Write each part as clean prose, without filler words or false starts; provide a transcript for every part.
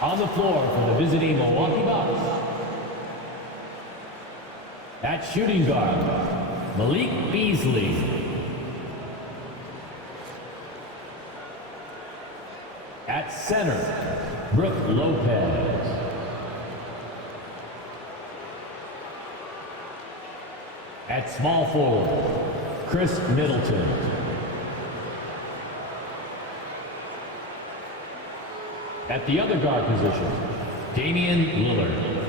On the floor for the visiting Milwaukee Bucks, at shooting guard, Malik Beasley. At center, Brooke Lopez. At small forward, Chris Middleton. At the other guard position, Damian Lillard.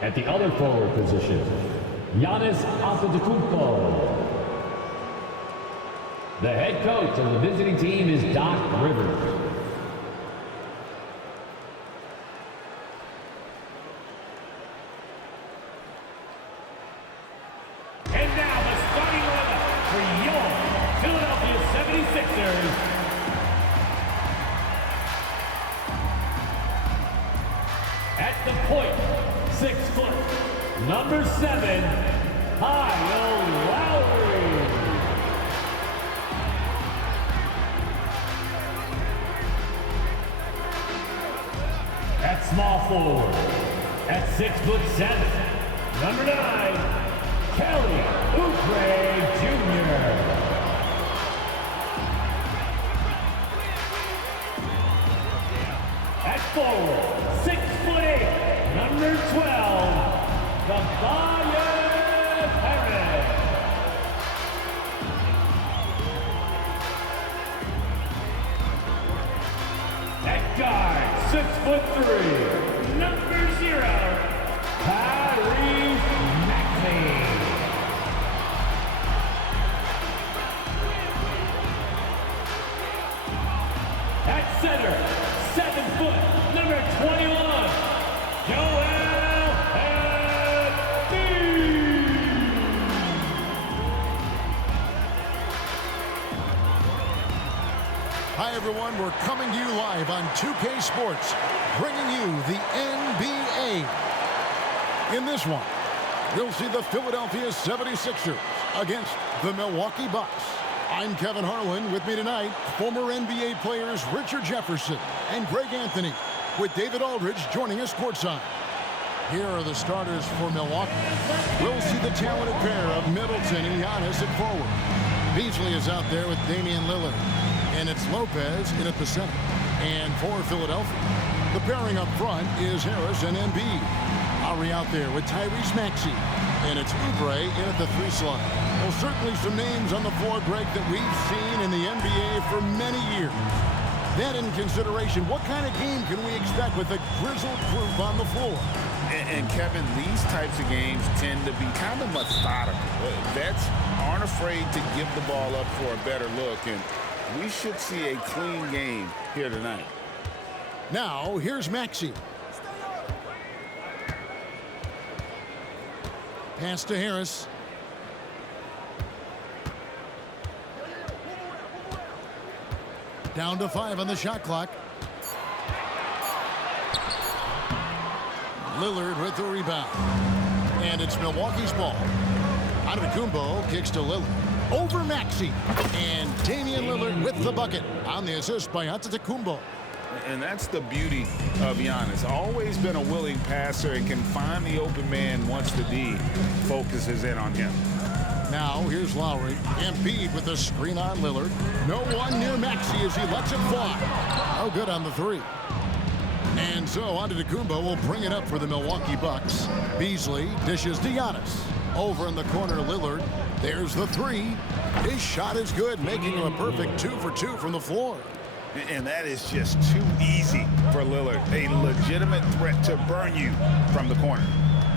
At the other forward position, Giannis Antetokounmpo. The head coach of the visiting team is Doc Rivers. And now the starting lineup for your Philadelphia 76ers. At the point, 6 foot, number 7, Kyle Lowry. At small forward, at 6'7", number 9, Kelly Oubre Jr. At forward, 6'8", number 12, Tobias Harris. At guard, 6'3", number 0, Tyrese Maxey. At center, 7 foot, number 21, Joel Embiid. Hi everyone, we're coming to you live on 2K Sports, bringing you the NBA. In this one, you'll see the Philadelphia 76ers against the Milwaukee Bucks. I'm Kevin Harlan. With me tonight, former NBA players Richard Jefferson and Greg Anthony, with David Aldridge joining us courtside. Here are the starters for Milwaukee. We'll see the talented pair of Middleton and Giannis at forward. Beasley is out there with Damian Lillard. And it's Lopez in at the center. And for Philadelphia, the pairing up front is Harris and Embiid. Lowry out there with Tyrese Maxey. And it's Oubre in at the 3 slot. Well, certainly some names on the floor, Greg, that we've seen in the NBA for many years. That in consideration, what kind of game can we expect with a grizzled group on the floor? And Kevin, these types of games tend to be kind of methodical. Vets aren't afraid to give the ball up for a better look, and we should see a clean game here tonight. Now, here's Maxey. Pass to Harris. Down to 5 on the shot clock. Lillard with the rebound. And it's Milwaukee's ball. Antetokounmpo kicks to Lillard. Over Maxey. And Damian Lillard with the bucket on the assist by Antetokounmpo. And that's the beauty of Giannis. Always been a willing passer and can find the open man once the D focuses in on him. Now here's Lowry. Embiid with the screen on Lillard. No one near Maxey as he lets it fly. No good on the 3. And so Antetokounmpo will bring it up for the Milwaukee Bucks. Beasley dishes to Giannis. Over in the corner, Lillard. There's the 3. His shot is good, making him a perfect 2 for 2 from the floor. And that is just too easy for Lillard. A legitimate threat to burn you from the corner.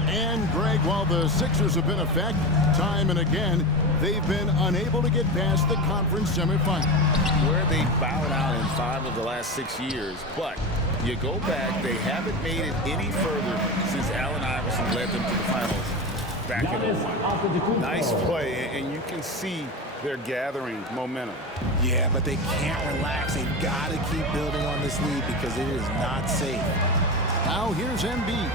And, Greg, while the Sixers have been effective time and again, they've been unable to get past the conference semifinal. Where they bowed out in 5 of the last 6 years. But you go back, they haven't made it any further since Allen Iverson led them to the finals back in 01. Nice play, and you can see they're gathering momentum. Yeah, but they can't relax. They've got to keep building on this lead because it is not safe. Now here's Embiid.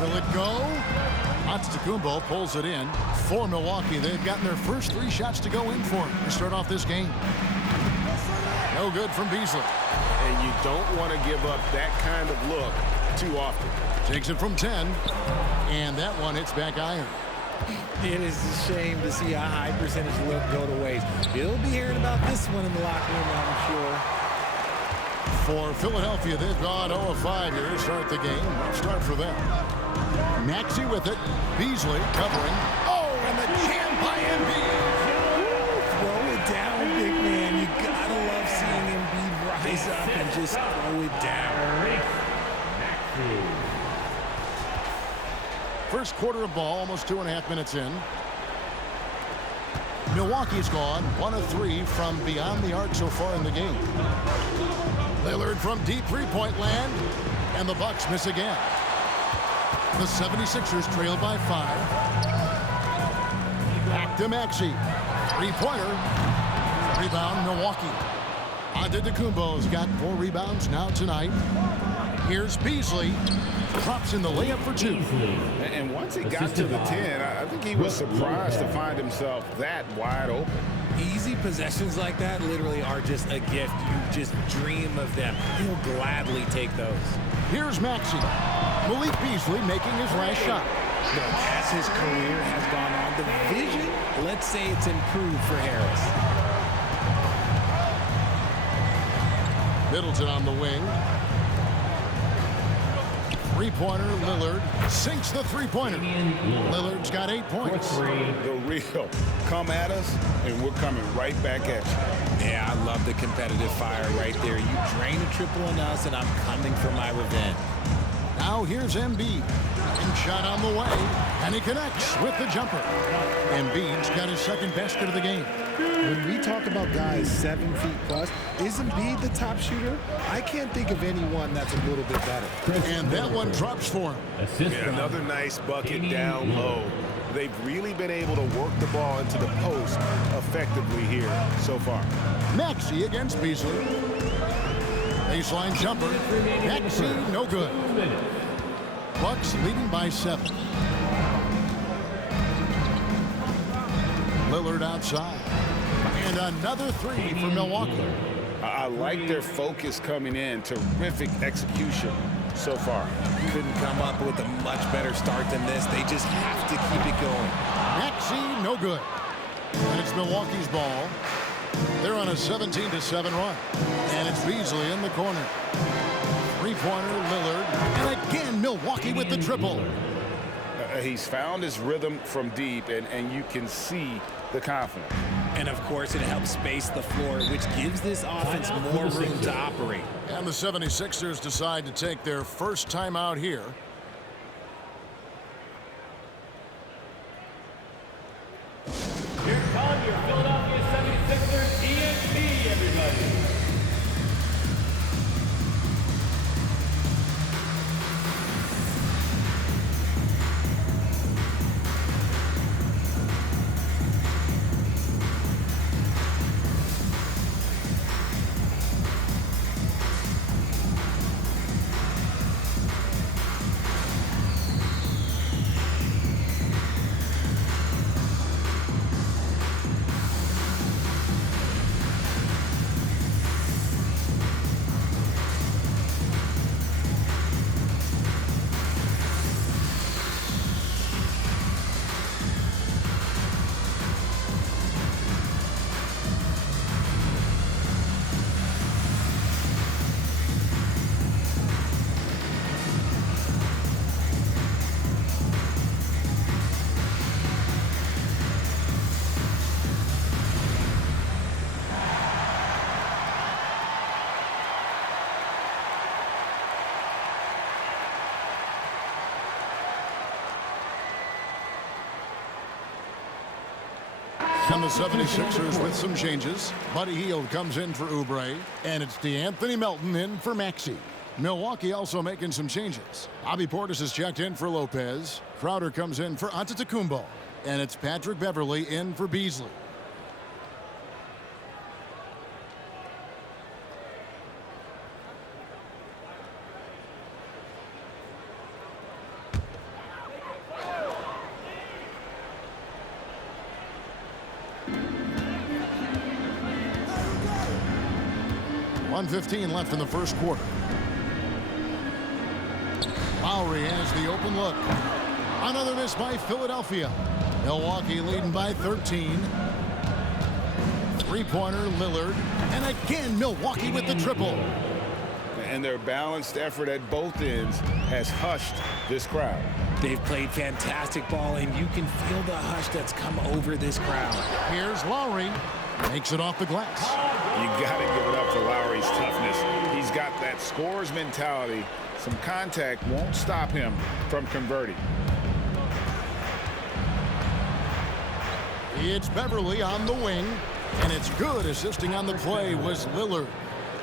Will it go? Antetokounmpo pulls it in for Milwaukee. They've gotten their first 3 shots to go in for him to start off this game. No good from Beasley. And you don't want to give up that kind of look too often. Takes it from 10, and that one hits back iron. It is a shame to see a high percentage look go to waste. You'll be hearing about this one in the locker room, I'm sure. For Philadelphia, they've gone 0-5 here to start the game. Let's start for them. Maxey with it. Beasley covering. Oh, and the jam by Embiid. Throw it down, big man. You gotta love seeing Embiid rise up and just throw it down. First quarter of ball, almost 2.5 minutes in. Milwaukee's gone 1 of 3 from beyond the arc so far in the game. Lillard from deep three-point land, and the Bucks miss again. The 76ers trail by 5. Back to Maxey. Three-pointer. Rebound, Milwaukee. Antetokounmpo's got 4 rebounds now tonight. Here's Beasley. Drops in the layup for 2. And once he got to the 10, I think he was surprised to find himself that wide open. Easy possessions like that literally are just a gift. You just dream of them. He'll gladly take those. Here's Maxey. Malik Beasley making his last shot. As his career has gone on, the vision, let's say it's improved for Harris. Middleton on the wing. Three-pointer, Lillard sinks the three-pointer. Lillard's got 8 points. The real come at us, and we're coming right back at you. Yeah, I love the competitive fire right there. You drain a triple on us, and I'm coming for my revenge. Now here's Embiid. And shot on the way, and he connects with the jumper. Embiid's got his second basket of the game. When we talk about guys 7 feet plus, is Embiid the top shooter? I can't think of anyone that's a little bit better. And that one drops for him. Yeah, another nice bucket down low. They've really been able to work the ball into the post effectively here so far. Maxey against Beasley. Baseline jumper. Maxey, no good. Bucks leading by 7. Lillard outside. And another 3 for Milwaukee. I like their focus coming in. Terrific execution so far. Couldn't come up with a much better start than this. They just have to keep it going. Maxey, no good. And it's Milwaukee's ball. They're on a 17-7 run. And it's Beasley in the corner. Three-pointer, Lillard. And again, Milwaukee with the triple. He's found his rhythm from deep, and you can see the confidence. And, of course, it helps space the floor, which gives this offense more room to operate. And the 76ers decide to take their first time out here. Here come your Philadelphia 76ers ENT, everybody. And the 76ers with some changes. Buddy Hield comes in for Oubre. And it's DeAnthony Melton in for Maxey. Milwaukee also making some changes. Bobby Portis is checked in for Lopez. Crowder comes in for Antetokounmpo. And it's Patrick Beverley in for Beasley. .115 left in the first quarter. Lowry has the open look. Another miss by Philadelphia. Milwaukee leading by 13. Three-pointer, Lillard. And again, Milwaukee with the triple. And their balanced effort at both ends has hushed this crowd. They've played fantastic ball, and you can feel the hush that's come over this crowd. Here's Lowry. Makes it off the glass. You got to give it up for Lowry's toughness. He's got that scorer's mentality. Some contact won't stop him from converting. It's Beverly on the wing, and it's good. Assisting on the play was Lillard.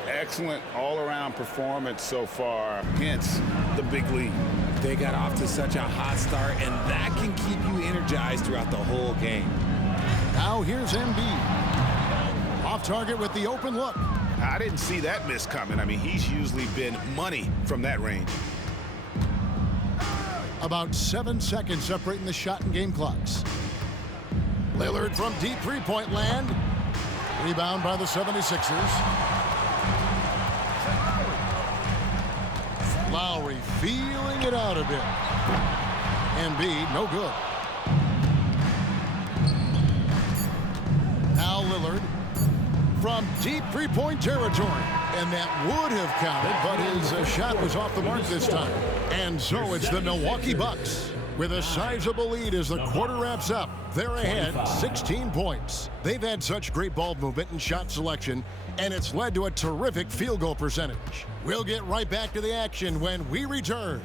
Excellent all-around performance so far, hence the big lead. They got off to such a hot start, and that can keep you energized throughout the whole game. Now here's Embiid. Off target with the open look. I didn't see that miss coming. I mean, he's usually been money from that range. About 7 seconds separating the shot and game clocks. Lillard from deep three-point land. Rebound by the 76ers. Lowry feeling it out a bit. Embiid, no good. Now Lillard from deep three-point territory. And that would have counted, but his shot was off the mark this time. And so it's the Milwaukee Bucks with a sizable lead as the quarter wraps up. They're ahead 16 points. They've had such great ball movement and shot selection, and it's led to a terrific field goal percentage. We'll get right back to the action when we return.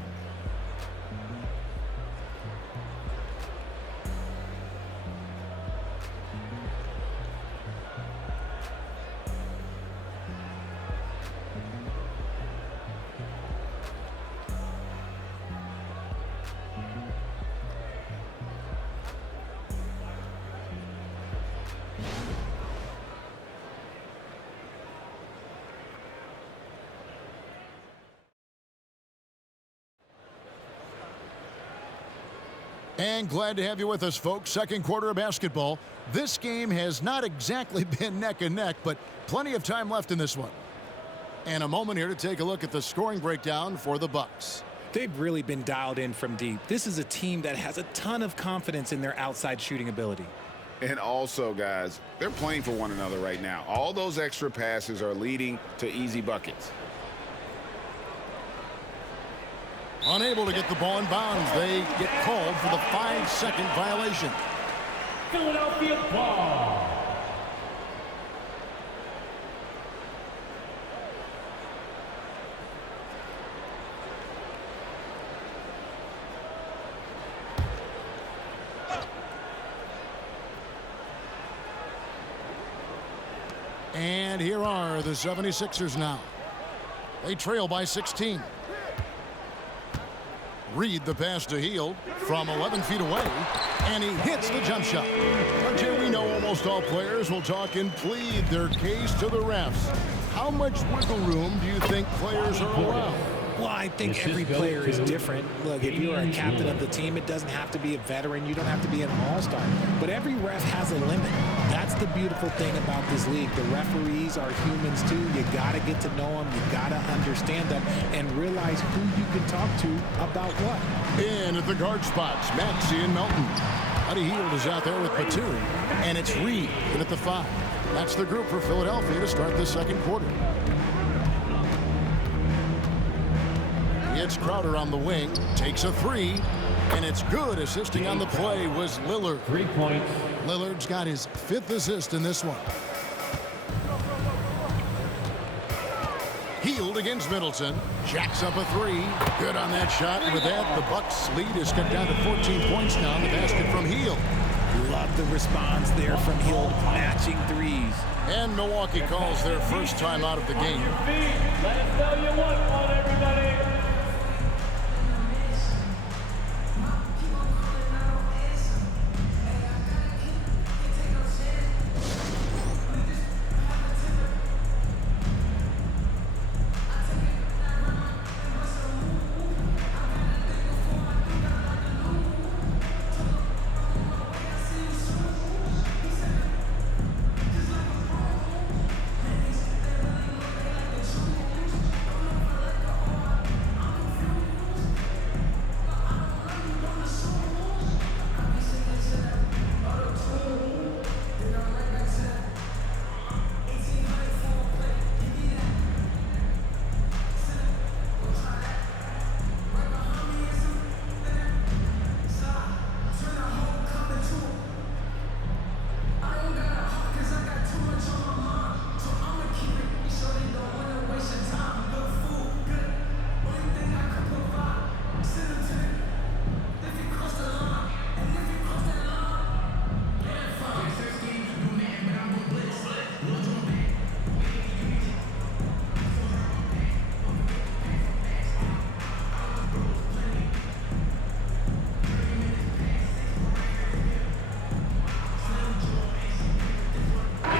And glad to have you with us, folks. Second quarter of basketball. This game has not exactly been neck and neck, but plenty of time left in this one. And a moment here to take a look at the scoring breakdown for the Bucks. They've really been dialed in from deep. This is a team that has a ton of confidence in their outside shooting ability. And also, guys, they're playing for one another right now. All those extra passes are leading to easy buckets. Unable to get the ball in bounds. They get called for the 5-second violation. Philadelphia ball. And here are the 76ers now. They trail by 16. Reed the pass to Hield from 11 feet away, and he hits the jump shot. But here we know almost all players will talk and plead their case to the refs. How much wiggle room do you think players are allowed? Well, I think every player is different. Look, if you're a captain of the team, it doesn't have to be a veteran. You don't have to be an all-star. But every ref has a limit. That's the beautiful thing about this league. The referees are humans, too. You got to get to know them. You got to understand them and realize who you can talk to about what. In at the guard spots, Maxey and Melton. Buddy Hield is out there with Batum, and it's Reed in at the 5. That's the group for Philadelphia to start the second quarter. It's Crowder on the wing, takes a 3, and it's good. Assisting on the play was Lillard. 3 points. Lillard's got his 5th assist in this one. Hield against Middleton, jacks up a 3. Good on that shot, and with that, the Bucks lead is cut down to 14 points now in the basket from Hield. Love the response there from Hield, matching threes. And Milwaukee calls their first time out of the game. Let us know you want one, everybody.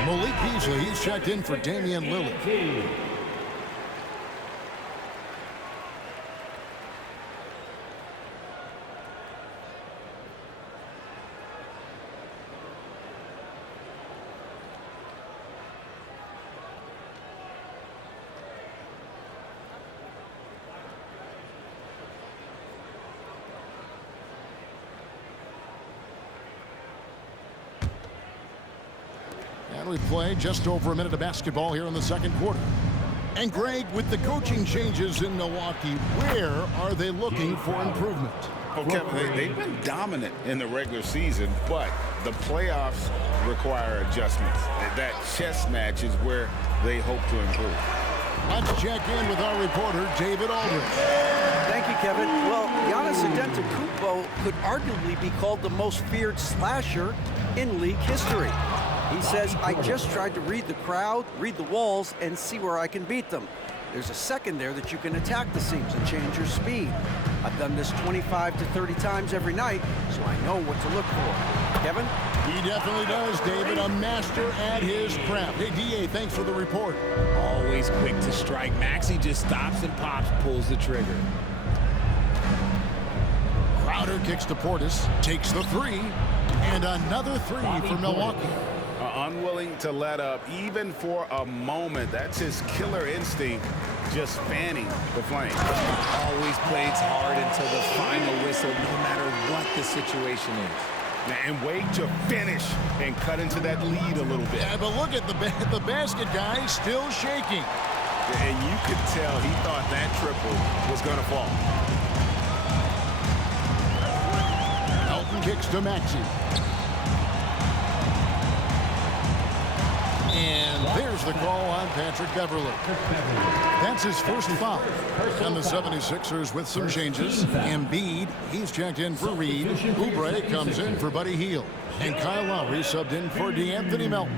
Malik Beasley, he's checked in for Damian Lillard. And we play just over a minute of basketball here in the second quarter. And Greg, with the coaching changes in Milwaukee, where are they looking for improvement? Oh, Kevin, they've been dominant in the regular season, but the playoffs require adjustments. That chess match is where they hope to improve. Let's check in with our reporter, David Aldridge. Thank you, Kevin. Well, Giannis Antetokounmpo could arguably be called the most feared slasher in league history. He says, I just tried to read the crowd, read the walls, and see where I can beat them. There's a second there that you can attack the seams and change your speed. I've done this 25 to 30 times every night, so I know what to look for. Kevin? He definitely does, David. A master at his craft. Hey, D.A., thanks for the report. Always quick to strike. Maxey just stops and pops, pulls the trigger. Crowder kicks to Portis, takes the three, and another three for Milwaukee. Unwilling to let up even for a moment. That's his killer instinct, just fanning the flame. Always plays hard until the final whistle, no matter what the situation is. And wait to finish and cut into that lead a little bit. Yeah, but look at the basket guy still shaking. And you could tell he thought that triple was going to fall. Elton kicks to Maxey. And there's the call on Patrick Beverley. That's his first foul. And the 76ers with some changes. Embiid, he's checked in for Reed. Oubre comes in for Buddy Hield. And Kyle Lowry subbed in for DeAnthony Melton.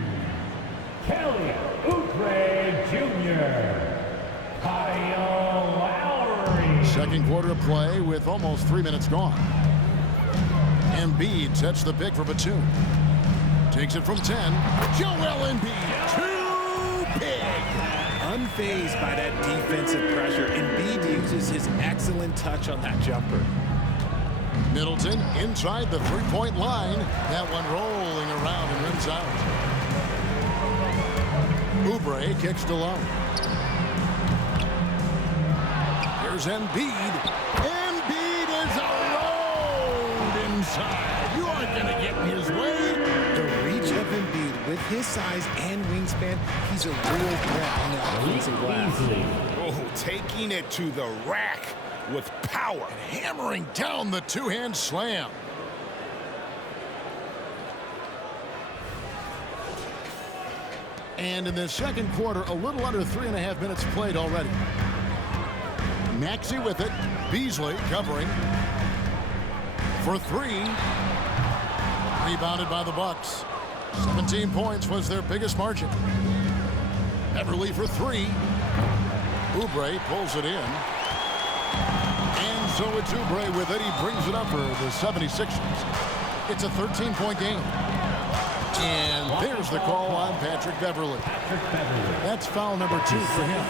Kelly Oubre Jr. Kyle Lowry. Second quarter of play with almost 3 minutes gone. Embiid sets the pick for Batum. Takes it from 10. Joel Embiid, too big. Unfazed by that defensive pressure, Embiid uses his excellent touch on that jumper. Middleton inside the three-point line. That one rolling around and rims out. Oubre kicks to Lowry. Here's Embiid. Embiid is alone inside. You aren't going to get in his way. Of Embiid, with his size and wingspan, he's a real threat on the offensive glass. Oh, taking it to the rack with power. Hammering down the two-hand slam. And in the second quarter, a little under 3.5 minutes played already. Maxey with it. Beasley covering for three. Rebounded by the Bucks. 17 points was their biggest margin. Beverley for three. Oubre pulls it in. And so it's Oubre with it. He brings it up for the 76ers. It's a 13-point game. And there's the call on Patrick Beverley. That's foul number 2 for him.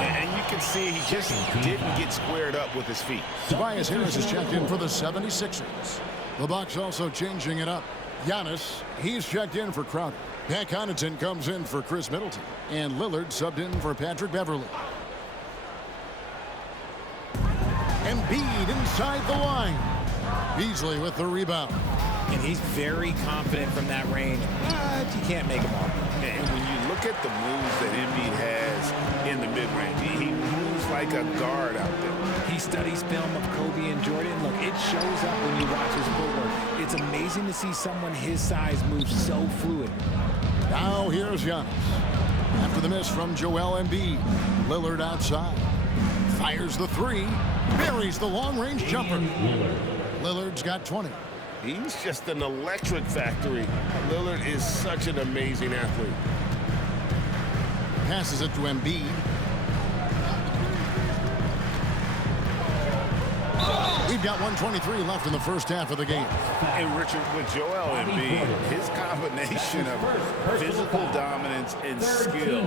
And you can see he just didn't get squared up with his feet. Tobias Harris is checked in for the 76ers. The Bucks also changing it up. Giannis, he's checked in for Crowder. Pat Connaughton comes in for Chris Middleton. And Lillard subbed in for Patrick Beverley. Embiid inside the line. Beasley with the rebound. And he's very confident from that range, but you can't make him all. And when you look at the moves that Embiid has in the mid-range, he moves like a guard out there. He studies film of Kobe and Jordan. Look, it shows up when you watch his footwork. It's amazing to see someone his size move so fluid. Now here's Giannis. After the miss from Joel Embiid, Lillard outside. Fires the three. Buries the long-range jumper. Lillard's got 20. He's just an electric factory. Lillard is such an amazing athlete. Passes it to Embiid. We've got 1:23 left in the first half of the game. And Richard, with Joel Embiid, his combination of physical dominance and skill,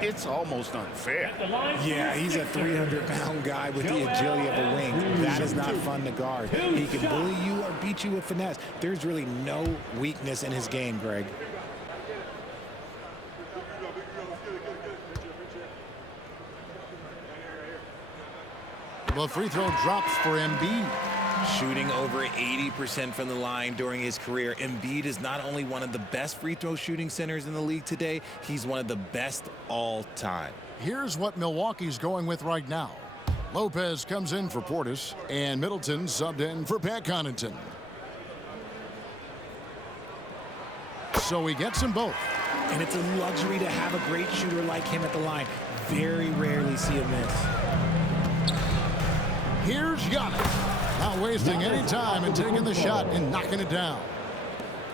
it's almost unfair. Yeah, he's a 300-pound guy with the agility of a wing. That is not fun to guard. He can bully you or beat you with finesse. There's really no weakness in his game, Greg. The free throw drops for Embiid. Shooting over 80% from the line during his career. Embiid is not only one of the best free throw shooting centers in the league today, he's one of the best all time. Here's what Milwaukee's going with right now. Lopez comes in for Portis, and Middleton subbed in for Pat Connaughton. So he gets them both. And it's a luxury to have a great shooter like him at the line. Very rarely see him miss. Here's Giannis, not wasting any time and taking the shot and knocking it down.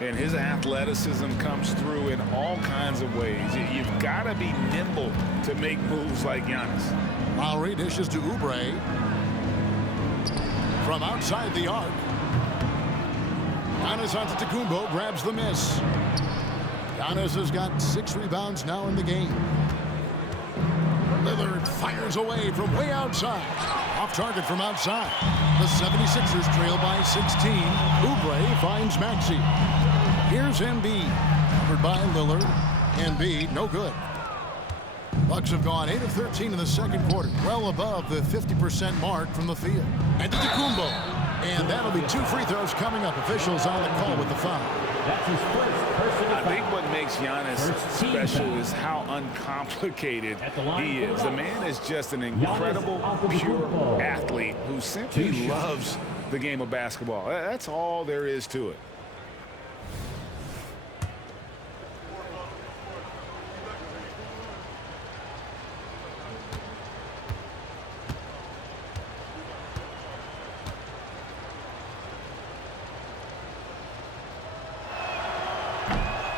And his athleticism comes through in all kinds of ways. You've got to be nimble to make moves like Giannis. Lowry dishes to Oubre. From outside the arc. Giannis Antetokounmpo grabs the miss. Giannis has got 6 rebounds now in the game. Lillard fires away from way outside. Off target from outside. The 76ers trail by 16. Oubre finds Maxey. Here's Embiid. Covered by Lillard. Embiid, no good. Bucks have gone 8 of 13 in the second quarter. Well above the 50% mark from the field. Antetokounmpo. And that'll be 2 free throws coming up. Officials on the call with the foul. That's his first personal I think what makes Giannis special is how uncomplicated he is. The man is just an incredible, pure athlete who simply loves the game of basketball. That's all there is to it.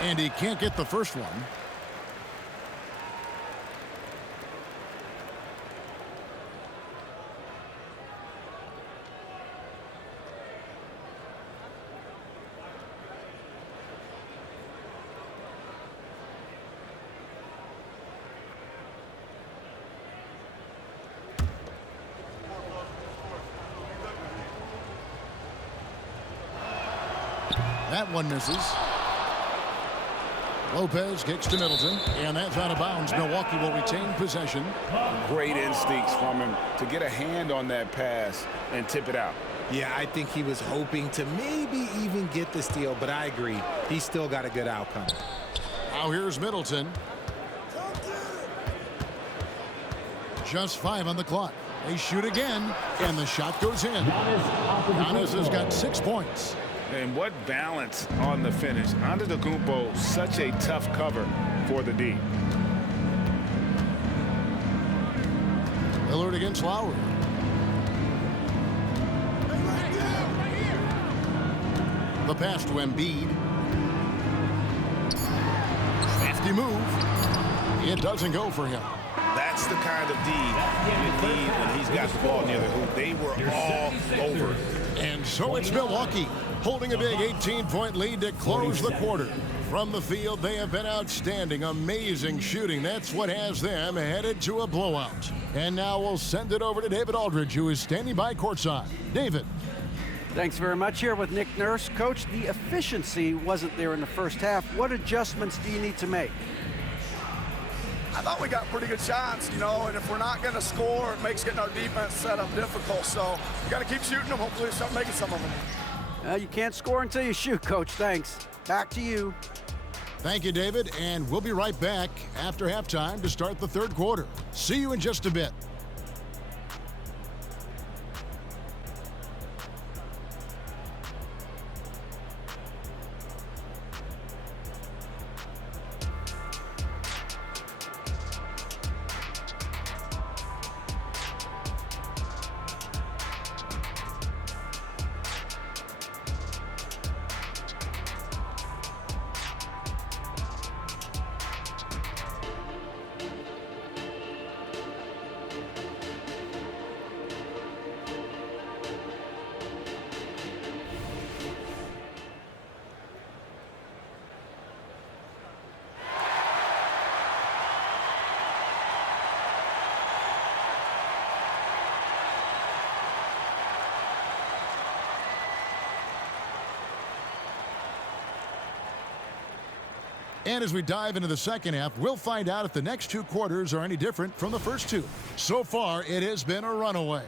And he can't get the first one. That one misses. Lopez kicks to Middleton, and that's out of bounds. Milwaukee will retain possession. Great instincts from him to get a hand on that pass and tip it out. Yeah, I think he was hoping to maybe even get the steal, but I agree. He's still got a good outcome. Now here's Middleton. Just 5 on the clock. They shoot again, and the shot goes in. Giannis has got 6 points. And what balance on the finish. Antetokounmpo, such a tough cover for the D. Lillard against Lowry. The pass to Embiid. 50 move. It doesn't go for him. That's the kind of D you need when he's got the ball near the hoop. They were all over. And so it's Milwaukee holding a big 18-point lead to close the quarter. From the field, they have been outstanding. Amazing shooting. That's what has them headed to a blowout. And now we'll send it over to David Aldridge, who is standing by courtside. David. Thanks very much. Here with Nick Nurse. Coach, the efficiency wasn't there in the first half. What adjustments do you need to make? I thought we got pretty good shots, you know, and if we're not going to score, it makes getting our defense set up difficult. So we got to keep shooting them. Hopefully start making some of them. You can't score until you shoot, Coach. Thanks. Back to you. Thank you, David, and we'll be right back after halftime to start the third quarter. See you in just a bit. And as we dive into the second half, we'll find out if the next two quarters are any different from the first two. So far, it has been a runaway.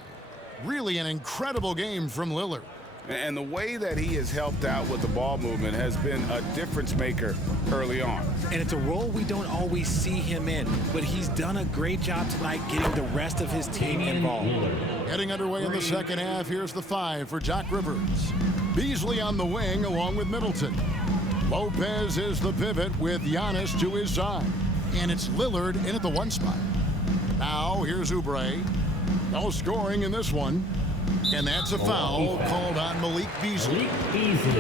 Really an incredible game from Lillard. And the way that he has helped out with the ball movement has been a difference maker early on. And it's a role we don't always see him in, but he's done a great job tonight getting the rest of his team involved. Heading underway in the second half, here's the 5 for Doc Rivers. Beasley on the wing along with Middleton. Lopez is the pivot with Giannis to his side. And it's Lillard in at the 1 spot. Now here's Oubre. No scoring in this one. And that's a foul called on Malik Beasley.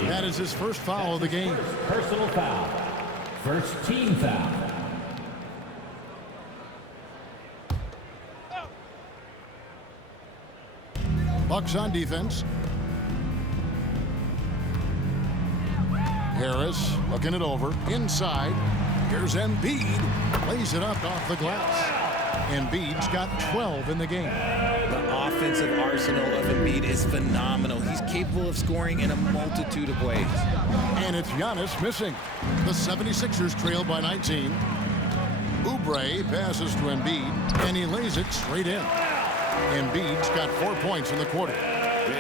That is his first foul of the game. Personal foul. First team foul. Bucks on defense. Harris looking it over. Inside. Here's Embiid. Lays it up off the glass. Embiid's got 12 in the game. The offensive arsenal of Embiid is phenomenal. He's capable of scoring in a multitude of ways. And it's Giannis missing. The 76ers trail by 19. Oubre passes to Embiid, and he lays it straight in. Embiid's got 4 points in the quarter.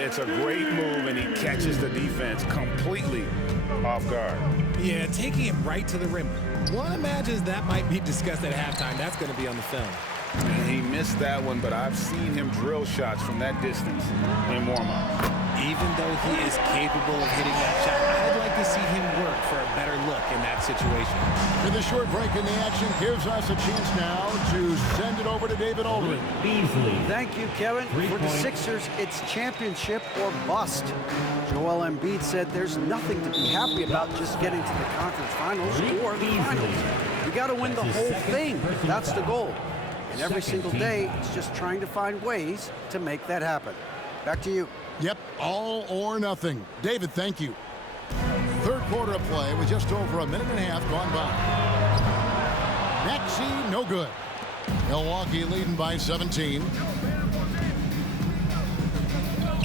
It's a great move, and he catches the defense completely off guard. Yeah, taking him right to the rim. One imagines that might be discussed at halftime. That's going to be on the film. And he missed that one, but I've seen him drill shots from that distance in warm-up. Even though he is capable of hitting that shot, I'd like to see him work for a better look in that situation. And the short break in the action gives us a chance now to send it over to David Aldridge. Beasley. Thank you, Kevin. For the Sixers, it's championship or bust. Joel Embiid said there's nothing to be happy about just getting to the conference finals or the finals. We got to win the whole thing. That's the goal. And every single day, it's just trying to find ways to make that happen. Back to you. Yep, all or nothing. David, thank you. Third quarter of play with just over a minute and a half gone by. Maxey, no good. Milwaukee leading by 17.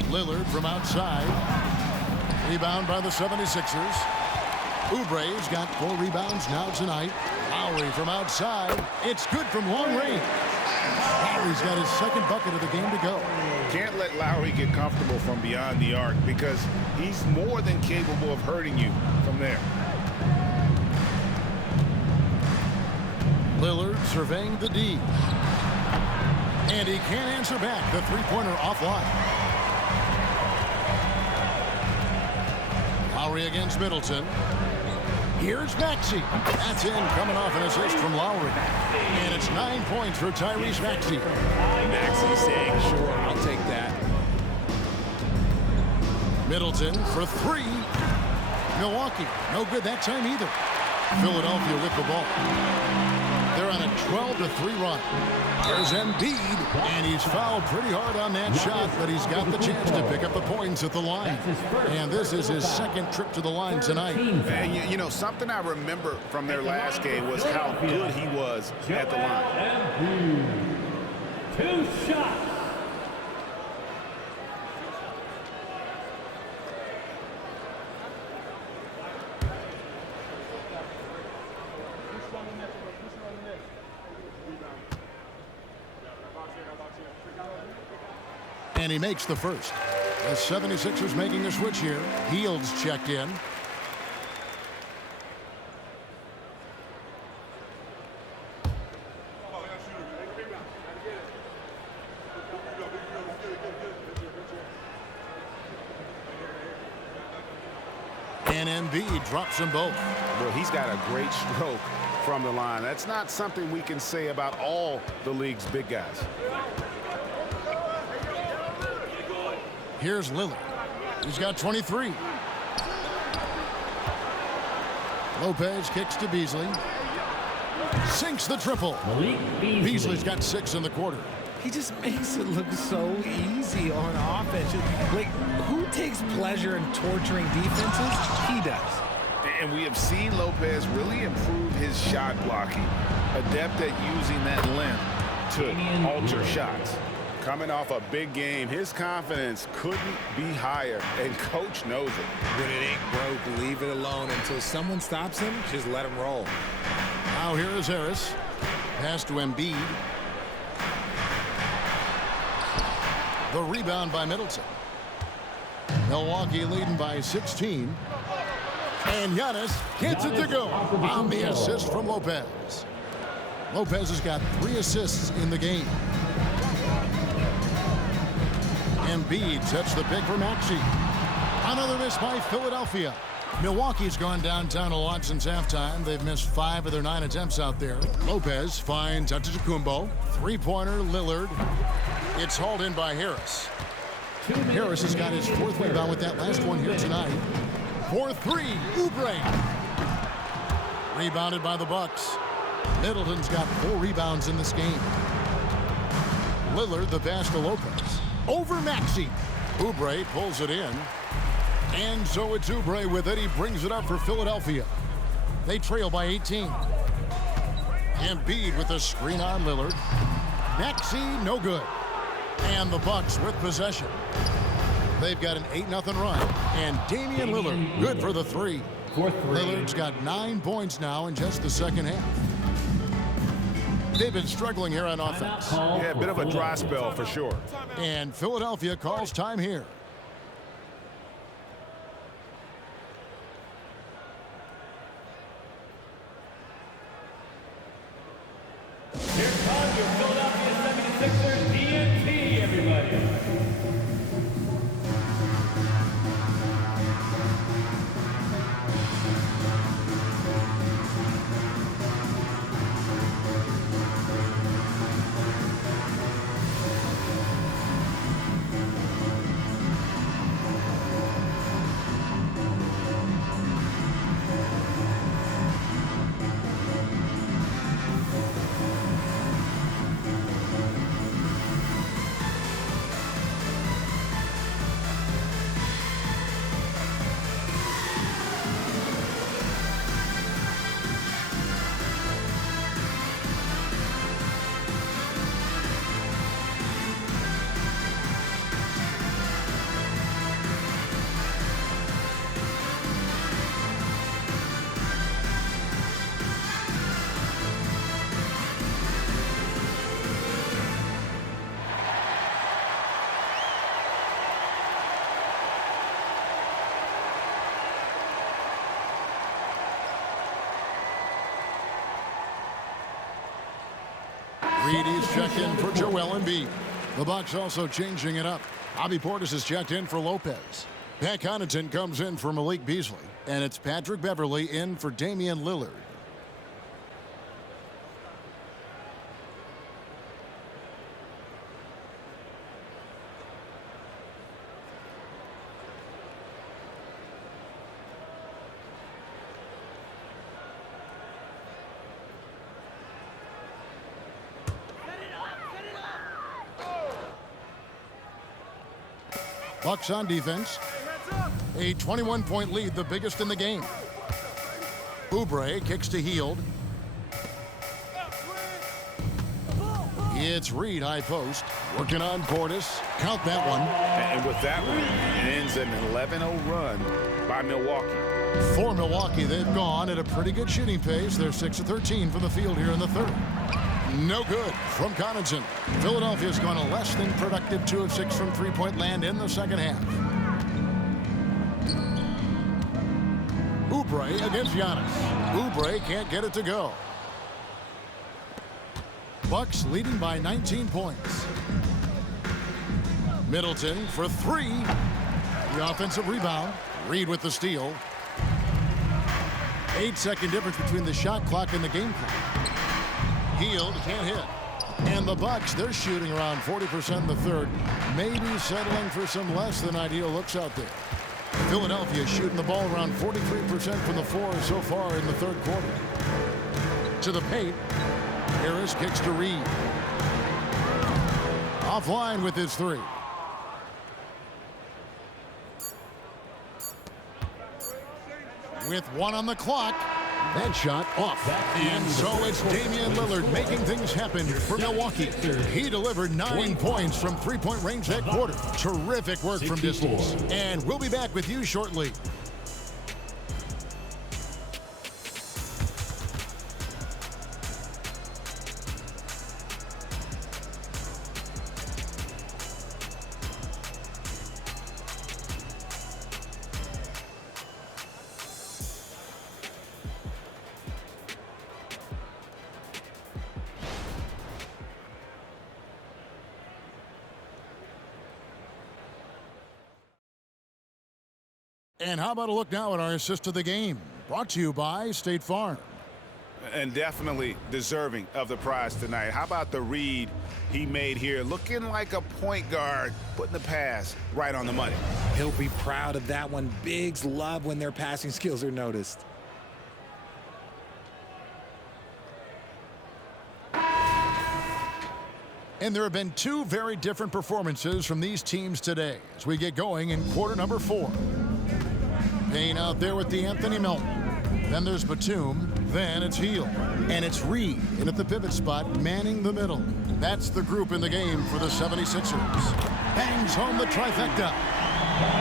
Lillard from outside. Rebound by the 76ers. Oubre's got 4 rebounds now tonight. Lowry from outside. It's good from long range. Lowry's got his second bucket of the game to go. Can't let Lowry get comfortable from beyond the arc because he's more than capable of hurting you from there. Lillard surveying the D. And he can't answer back. The three-pointer offline. Lowry against Middleton. Here's Maxey. That's in, coming off an assist from Lowry. And it's 9 points for Tyrese Maxey. Maxey saying, sure, I'll take that. Middleton for 3. Milwaukee, no good that time either. Philadelphia with the ball. They're on a 12-3 run. There's Embiid, and he's fouled pretty hard on that shot, but he's got the chance to pick up the points at the line. And this is his second trip to the line tonight. And you know, something I remember from their last game was how good he was at the line. 2 shots. And he makes the first. The 76ers making a switch here. Hields checked in. And Embiid drops them both. Well, he's got a great stroke from the line. That's not something we can say about all the league's big guys. Here's Lillard. He's got 23. Lopez kicks to Beasley. Sinks the triple. Beasley's got 6 in the quarter. He just makes it look so easy on offense. Like, who takes pleasure in torturing defenses? He does. And we have seen Lopez really improve his shot blocking. Adept at using that length to alter shots. Coming off a big game, his confidence couldn't be higher, and coach knows it. When it ain't broke, leave it alone. Until someone stops him, just let him roll. Now here is Harris. Pass to Embiid. The rebound by Middleton. Milwaukee leading by 16. And Giannis gets it to go on the assist from Lopez. Lopez has got 3 assists in the game. Embiid sets the pick for Maxey. Another miss by Philadelphia. Milwaukee's gone downtown a lot since halftime. They've missed 5 of their 9 attempts out there. Lopez finds Antetokounmpo. 3-pointer, Lillard. It's hauled in by Harris. Harris has got his 4th rebound with that last one here tonight. For 3, Oubre. Rebounded by the Bucks. Middleton's got 4 rebounds in this game. Lillard, the pass to Lopez. Over Maxey. Oubre pulls it in. And so it's Oubre with it. He brings it up for Philadelphia. They trail by 18. Embiid with a screen on Lillard. Maxey, no good. And the Bucks with possession. They've got an 8-0 run. And Damian Lillard, good for the 3. Lillard's got 9 points now in just the second half. They've been struggling here on offense. Yeah, a bit of a dry spell for sure. And Philadelphia calls time here. Here comes your Philadelphia 76ers TNT, everybody. Reedy's checked in for Joel Embiid. The Bucks also changing it up. Bobby Portis is checked in for Lopez. Pat Connaughton comes in for Malik Beasley. And it's Patrick Beverley in for Damian Lillard. Bucks on defense. A 21-point lead, the biggest in the game. Oubre kicks to Hield. It's Reed, high post. Working on Portis. Count that one. And with that one, it ends an 11-0 run by Milwaukee. For Milwaukee, they've gone at a pretty good shooting pace. They're 6 of 13 from the field here in the third. No good from Connaughton. Philadelphia's gone a less than productive 2 of 6 from three-point land in the second half. Oubre against Giannis. Oubre can't get it to go. Bucks leading by 19 points. Middleton for 3. The offensive rebound. Reed with the steal. 8-second difference between the shot clock and the game clock. Hield can't hit. And the Bucks, they're shooting around 40% in the third. Maybe settling for some less than ideal looks out there. Philadelphia shooting the ball around 43% from the floor so far in the third quarter. To the paint. Harris kicks to Reed. Offline with his 3. With 1 on the clock, That shot off. And so it's Damian Lillard making things happen for Milwaukee. He delivered 9 points from three-point range that quarter. Terrific work from distance. And we'll be back with you shortly. And how about a look now at our assist of the game? Brought to you by State Farm. And definitely deserving of the prize tonight. How about the read he made here? Looking like a point guard, putting the pass right on the money. He'll be proud of that one. Bigs love when their passing skills are noticed. And there have been two very different performances from these teams today as we get going in quarter number 4. Payne out there with the Anthony Melton. Then there's Batum. Then it's Hield. And it's Reed in at the pivot spot, manning the middle. That's the group in the game for the 76ers. Bangs home the trifecta.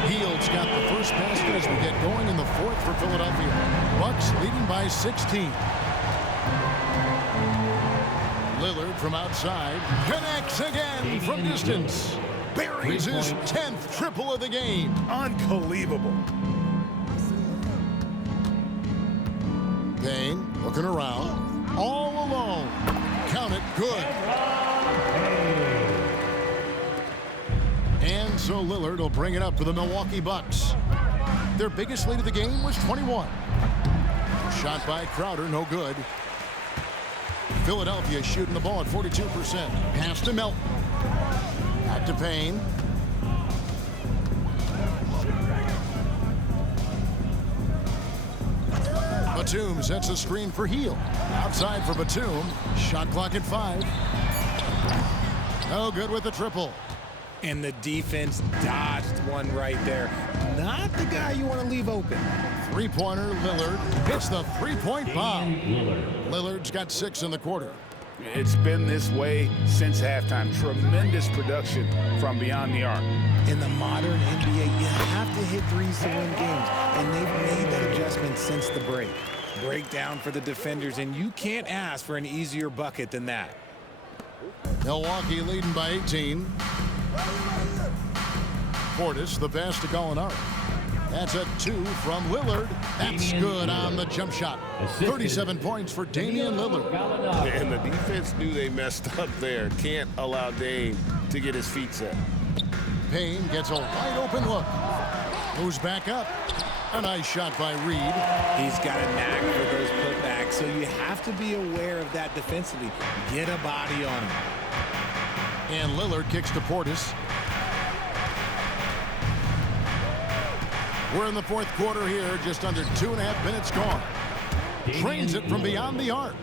Hield's got the first basket as we get going in the 4th for Philadelphia. Bucks leading by 16. Lillard from outside connects again from distance. Buries his 10th triple of the game. Unbelievable. Payne looking around, all alone. Count it, good. And so Lillard will bring it up for the Milwaukee Bucks. Their biggest lead of the game was 21. Shot by Crowder, no good. Philadelphia shooting the ball at 42%. Pass to Melton. Back to Payne. Batum sets a screen for Hield. Outside for Batum. Shot clock at 5. No good with the triple. And the defense dodged one right there. Not the guy you want to leave open. Three-pointer, Lillard hits the three-point bomb. Lillard's got 6 in the quarter. It's been this way since halftime. Tremendous production from beyond the arc. In the modern NBA, you have to hit threes to win games, and they've made that adjustment since the break. Breakdown for the defenders, and you can't ask for an easier bucket than that. Milwaukee leading by 18. Portis, the pass to Gallinari. That's a 2 from Lillard. That's good on the jump shot. 37 points for Damian Lillard. And the defense knew they messed up there. Can't allow Dame to get his feet set. Payne gets a wide open look. Moves back up. A nice shot by Reed. He's got a knack for those putbacks, so you have to be aware of that defensively. Get a body on him. And Lillard kicks to Portis. We're in the 4th quarter here, just under 2.5 minutes gone. Trains it from beyond the arc.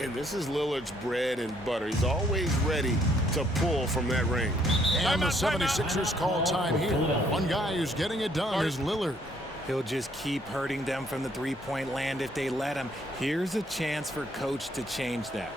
And this is Lillard's bread and butter. He's always ready to pull from that range. And the 76ers call time here. One guy who's getting it done is Lillard. He'll just keep hurting them from the three-point land if they let him. Here's a chance for coach to change that.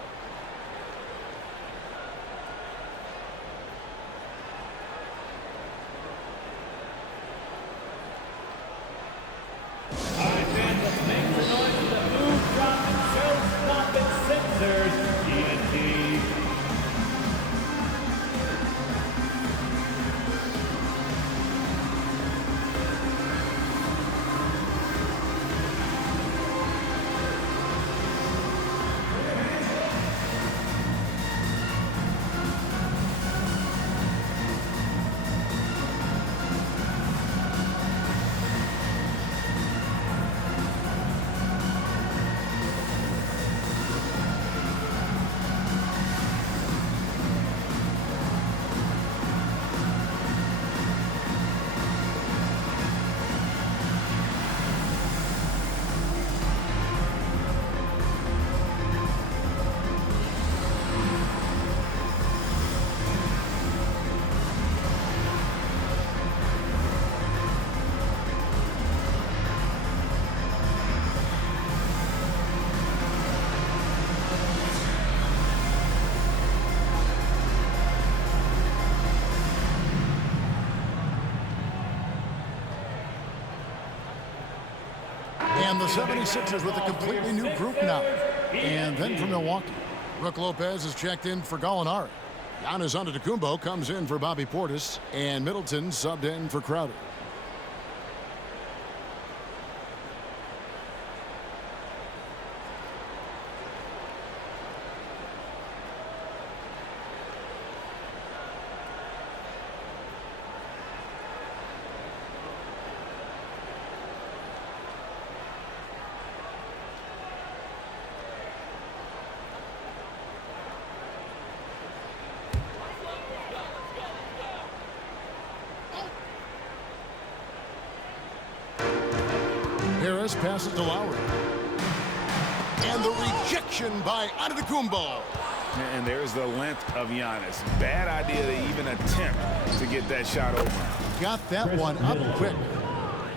And the 76ers with a completely new group now. And then from Milwaukee, Brook Lopez is checked in for Gallinari. Giannis Antetokounmpo comes in for Bobby Portis. And Middleton subbed in for Crowder. Harris passes to Lowry. And the rejection by Antetokounmpo. And there's the length of Giannis. Bad idea to even attempt to get that shot over. Got that one up quick.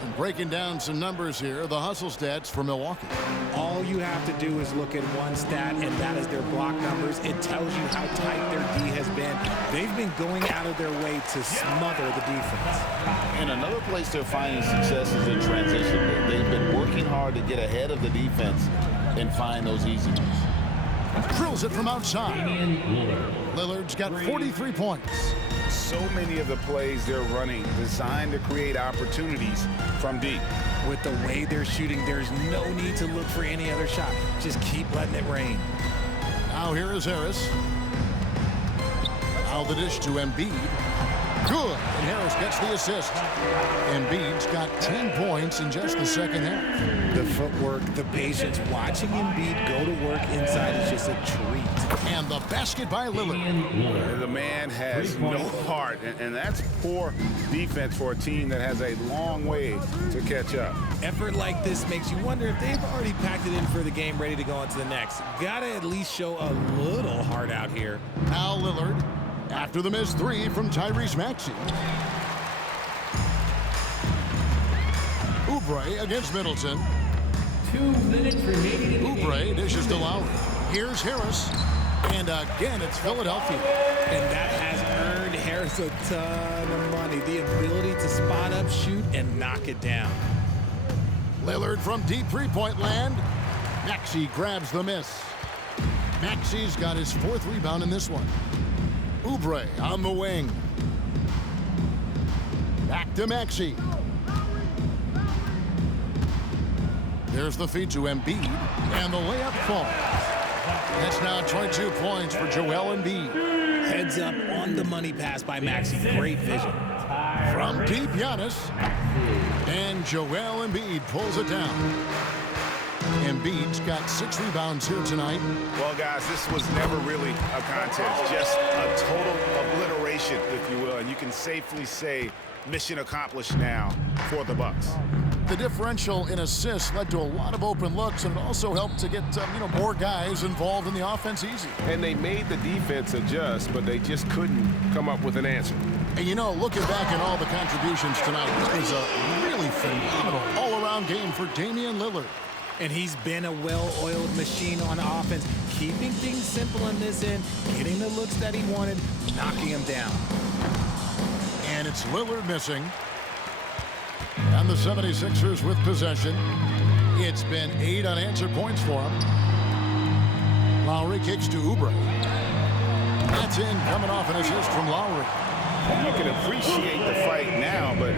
And breaking down some numbers here, the hustle stats for Milwaukee. All you have to do is look at one stat, and that is their block numbers. It tells you how tight their D has been. They've been going out of their way to smother the defense. And another place they're finding success is in transition. They've been working hard to get ahead of the defense and find those easy ones. Drills it from outside. Lillard's got 43 points. So many of the plays they're running designed to create opportunities from deep. With the way they're shooting, there's no need to look for any other shot. Just keep letting it rain. Now here is Harris. Now the dish to Embiid. Good. And Harris gets the assist. Embiid's got 10 points in just the second half. The footwork, the patience, watching Embiid go to work inside is just a treat. And the basket by Lillard. The man has no heart, and that's poor defense for a team that has a long way to catch up. Effort like this makes you wonder if they've already packed it in for the game, ready to go on to the next. Gotta at least show a little heart out here. Now Lillard, after the missed three from Tyrese Maxey. Oubre against Middleton. 2 minutes remaining in the game. Oubre dishes to Lowry. Here's Harris. And again, it's Philadelphia. And that has earned Harris a ton of money. The ability to spot up, shoot, and knock it down. Lillard from deep three-point land. Maxey grabs the miss. Maxey's got his 4th rebound in this one. Oubre on the wing. Back to Maxey. There's the feed to Embiid. And the layup falls. That's now 22 points for Joel Embiid. Heads up on the money pass by Maxey. Great vision. From deep, Giannis. And Joel Embiid pulls it down. Embiid's got 6 rebounds here tonight. Well, guys, this was never really a contest. Just a total obliteration, if you will. And you can safely say mission accomplished now for the Bucks. The differential in assists led to a lot of open looks, and it also helped to get more guys involved in the offense easy. And they made the defense adjust, but they just couldn't come up with an answer. And looking back at all the contributions tonight, this was a really phenomenal all-around game for Damian Lillard. And he's been a well-oiled machine on offense, keeping things simple on this end, getting the looks that he wanted, knocking him down. And it's Lillard missing. And the 76ers with possession. It's been 8 unanswered points for him. Lowry kicks to Oubre. That's in, coming off an assist from Lowry. You can appreciate the fight now, but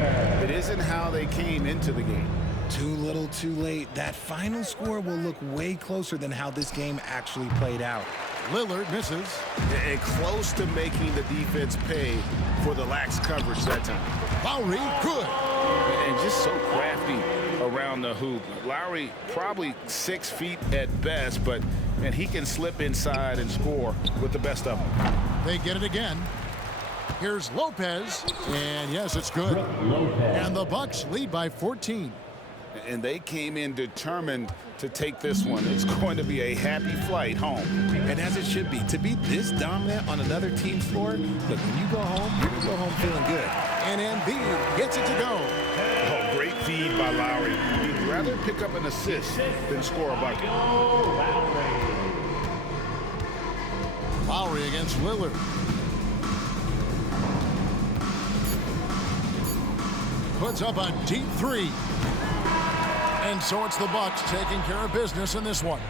it isn't how they came into the game. Too little, too late. That final score will look way closer than how this game actually played out. Lillard misses. And close to making the defense pay for the lax coverage that time. Lowry, good. And just so crafty around the hoop. Lowry probably 6 feet at best, but he can slip inside and score with the best of them. They get it again. Here's Lopez, and yes, it's good. And the Bucks lead by 14. And they came in determined to take this one. It's going to be a happy flight home. And as it should be. To be this dominant on another team's floor, look, when you go home, you're going to go home feeling good. And Embiid gets it to go. Oh, great feed by Lowry. He'd rather pick up an assist than score a bucket. Lowry against Lillard. Puts up a deep 3. And so it's the Bucks taking care of business in this one.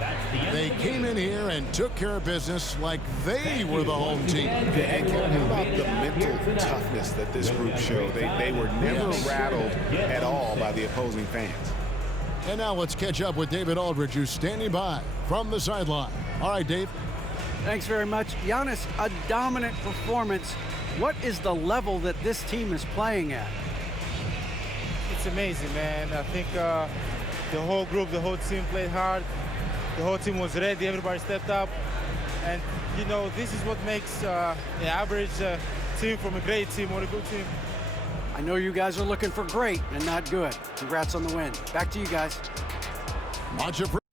They came in here and took care of business like they were the home team. And Kevin, how about the mental toughness that this group showed? They were never rattled at all by the opposing fans. And now let's catch up with David Aldridge, who's standing by from the sideline. All right, Dave. Thanks very much. Giannis, a dominant performance. What is the level that this team is playing at? It's amazing, man. I think the whole group, the whole team played hard. The whole team was ready. Everybody stepped up. And, you know, this is what makes an average team from a great team or a good team. I know you guys are looking for great and not good. Congrats on the win. Back to you guys. Much appreciated.